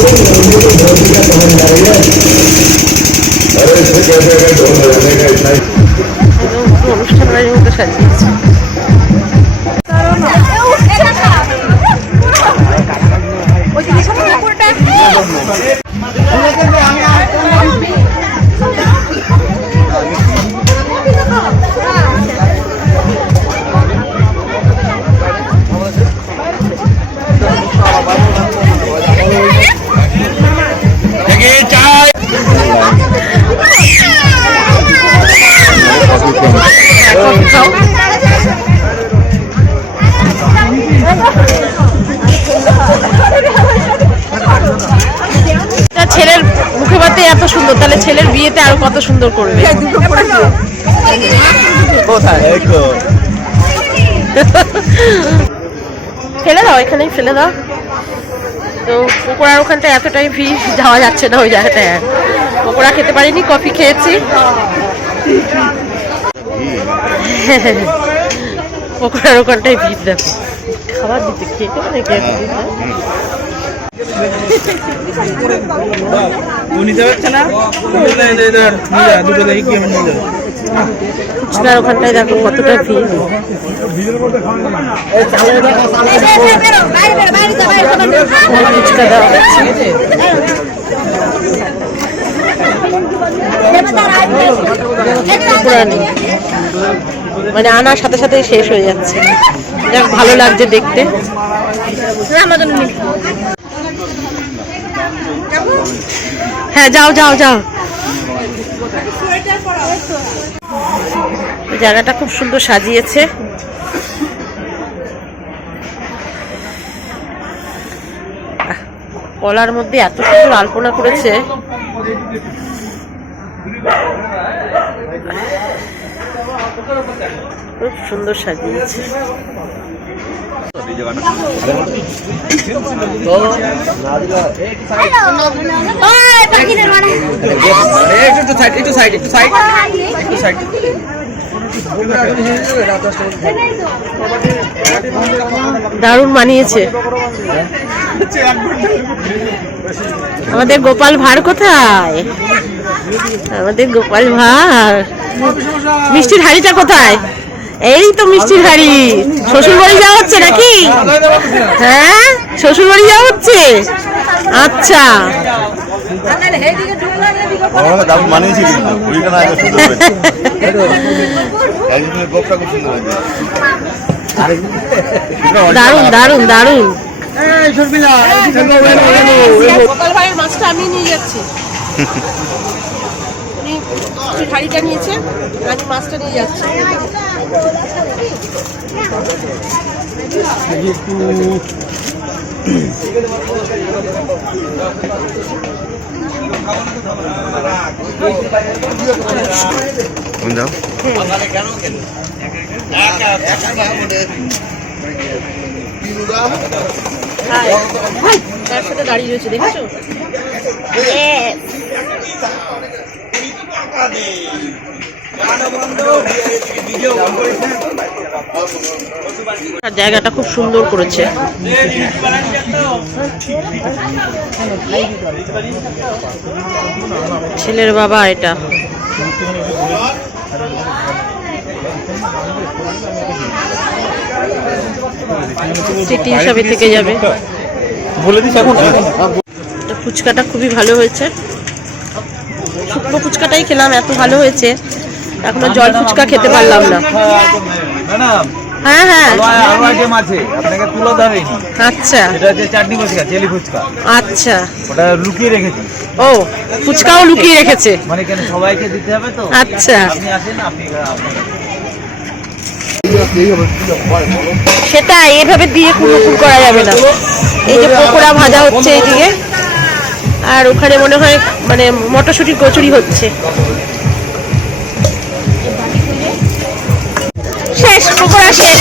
Уже ну, ну, лучше, чем ранее дышать. বিয়েতে আরও কত সুন্দর করবে? ফেলে দাও এখানেই ফেলে দাও। তো পকোড়ার ওখানটা এতটাই ভিড় যাওয়া যাচ্ছে না ওই জায়গাটায় আর। পকোড়া খেতে পারিনি কফি খেয়েছি। পকোড়ার ওখানটাই ভিড় দেখো। খাবার দিতে খেতে পারে দেখি কতটা মানে আনার সাথে সাথে শেষ হয়ে যাচ্ছে। ভালো লাগছে দেখতে। হ্যাঁ যাও যাও যাও। জায়গাটা খুব সুন্দর সাজিয়েছে। কলার মধ্যে এত সুন্দর আলপনা করেছে। খুব সুন্দর সাজিয়েছে। দারুণ মানিয়েছে। আমাদের গোপাল ভাঁড় কোথায়? আমাদের গোপাল ভাঁড়। মিষ্টির হাড়িটা কোথায়? এই তো মিষ্টির হাড়ি শ্বশুর বাড়ি যাওয়া হচ্ছে নাকি হ্যাঁ শ্বশুর বাড়ি যাওয়া হচ্ছে আচ্ছা দারুণ মানিয়েছি কিন্তু কুড়িটা না আগে সুন্দর হয়েছে একজনের গোপটা খুব সুন্দর হয়েছে দারুণ দারুণ দারুণ ভাইয়ের মাছটা আমি নিয়ে যাচ্ছি হাড়িটা নিয়েছে আমি মাছটা নিয়ে যাচ্ছি দাঁড়িয়ে রয়েছে দেখেছ জায়গাটা খুব সুন্দর করেছে। ছেলের বাবা এটা। স্মৃতি হিসাবে থেকে যাবে। বলে দিস এখন। ফুচকাটা খুবই ভালো হয়েছে। শুকনো ফুচকাটাই খেলাম, এত ভালো হয়েছে। এখনও জল ফুচকা খেতে পারলাম না। হ্যাঁ হ্যাঁ। আচ্ছা। আচ্ছা। ফুচকাও লুকিয়ে রেখেছে। আচ্ছা। সেটা এভাবে দিয়ে কুলুকুল করা যাবে না। এই যে পকোড়া ভাজা হচ্ছে এইদিকে আর ওখানে মনে হয় মানে মটরশুঁটির কচুরি হচ্ছে। শেষ পকোড়া শেষ।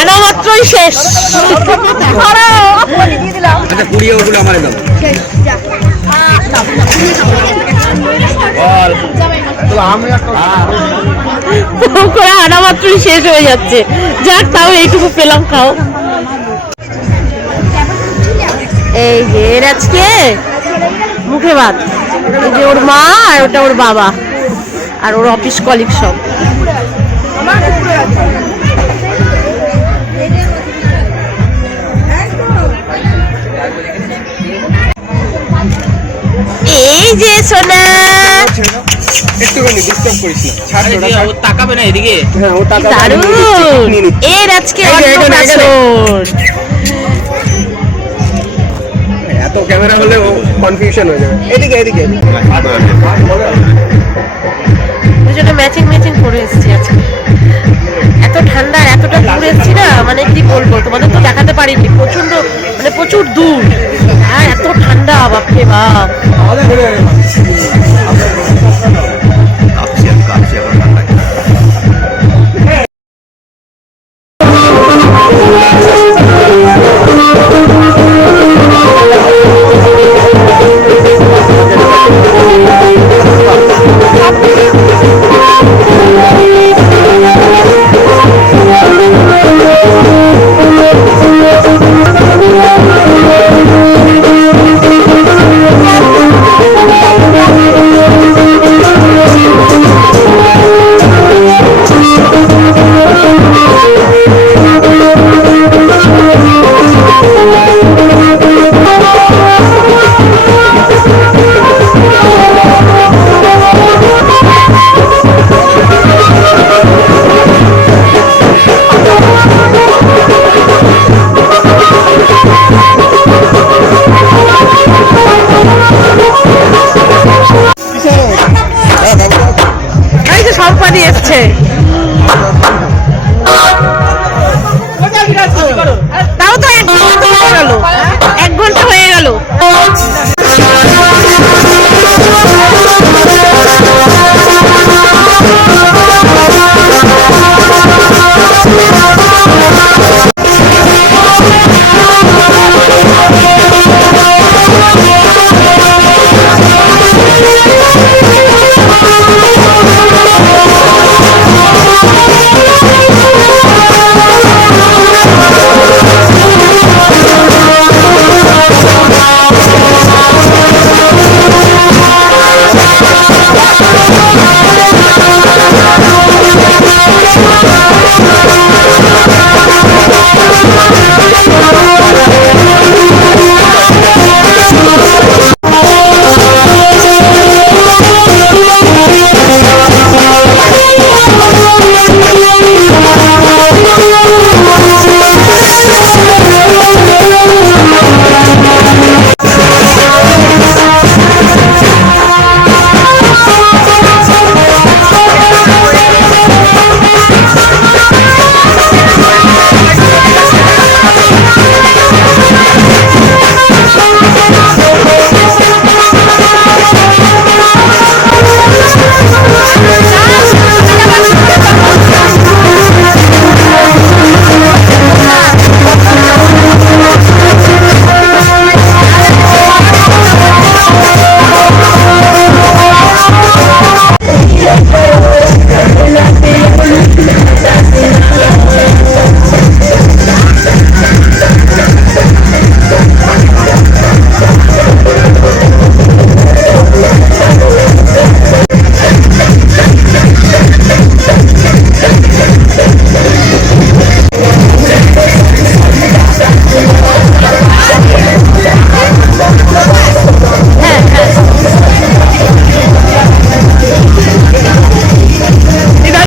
আনা মাত্রই শেষ। আচ্ছা কুড়িয়ে ওগুলো আমার দাও। পকোড়া আনা মাত্রই শেষ হয়ে যাচ্ছে। যাক তাও এইটুকু পেলাম খাও। এই যে এর আজকে মুখে ভাত। এই যে ওর মা আর ওটা ওর বাবা। আর ওর অফিস কলিগ সব। এই যে সোনা। একটুখানি ডিস্টার্ব করিস না। ছাড় তো, তাকাবে না এদিকে। হ্যাঁ ও টাকা দারুণ। এর আজকে ক্যামেরা হলে ও কনফিউশন হয়ে যাবে। এদিকে এদিকে। ম্যাচিং ম্যাচিং করে এসেছি আজকে। এত ঠান্ডা এতটা দূর এসেছি না মানে কি বলব তোমাদের তো দেখাতে পারিনি প্রচণ্ড মানে প্রচুর দূর। আর এত ঠান্ডা, বাপরে বাপ। এই যে সব পানি এসছে। তাও তো এক ঘণ্টা হয়ে গেল। এক ঘণ্টা হয়ে গেল।